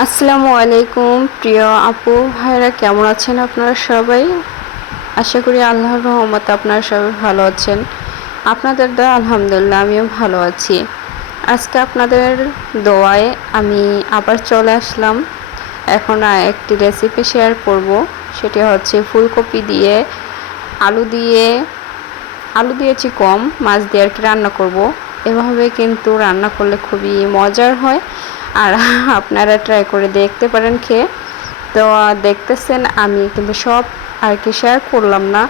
আসসালামু আলাইকুম প্রিয় আপু ভাইরা, কেমন আছেন আপনারা সবাই? আশা করি আল্লাহর রহমতে আপনারা সবাই ভালো আছেন। আপনাদের দোয়া আলহামদুলিল্লাহ আমিও ভালো আছি। আজকে আপনাদের দোয়ায় আমি আবার চলে আসলাম। এখন একটি রেসিপি শেয়ার করব। সেটি হচ্ছে ফুলকপি দিয়ে আলু দিয়েছি কম, মাছ দিয়ে আর কি রান্না করব। এভাবে কিন্তু রান্না করলে খুবই মজার হয়, আর আপনারা ট্রাই করে দেখতে পারেন খেয়ে। তো দেখতেছেন আমি কিন্তু সব আর কি শেয়ার করলাম না,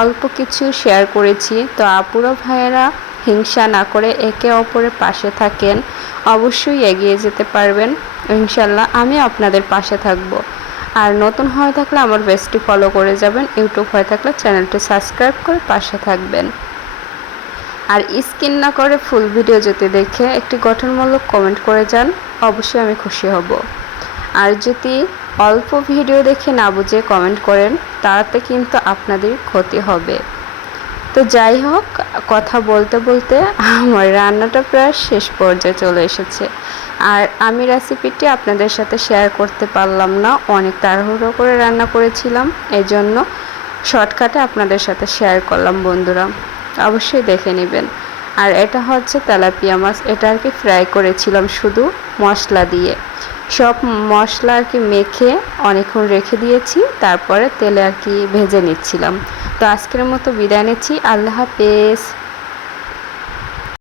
অল্প কিছু শেয়ার করেছি। তো আপুরা ভাইয়েরা হিংসা না করে একে অপরের পাশে থাকেন, অবশ্যই এগিয়ে যেতে পারবেন ইনশাল্লাহ। আমি আপনাদের পাশে থাকব। আর নতুন হয়ে থাকলে আমার পেজটি ফলো করে যাবেন, ইউটিউব হয়ে থাকলে চ্যানেলটি সাবস্ক্রাইব করে পাশে থাকবেন। আর স্কিপ না করে ফুল ভিডিও যদি দেখে একটি গঠনমূলক কমেন্ট করে যান, অবশ্যই আমি খুশি হব। আর যদি অল্প ভিডিও দেখে না বুঝে কমেন্ট করেন, তাতে কিন্তু আপনাদের ক্ষতি হবে। তো যাই হোক, কথা বলতে বলতে আমার রান্নাটা প্রায় শেষ পর্যায়ে চলে এসেছে। আর আমি রেসিপিটি আপনাদের সাথে শেয়ার করতে পারলাম না, অনেক তাড়াহুড়ো করে রান্না করেছিলাম, এজন্য শর্টকাটে আপনাদের সাথে শেয়ার করলাম বন্ধুরা। অবশ্যই দেখে নেবেন। আর এটা হচ্ছে তেলাপিয়া মাছ, এটা আর কি ফ্রাই করেছিলাম শুধু মশলা দিয়ে। সব মশলা আর কি মেখে অনেকক্ষণ রেখে দিয়েছি, তারপরে তেলে আর কি ভেজে নিচ্ছিলাম। তো আজকের মতো বিদায় নিচ্ছি, আল্লাহ হাফেজ।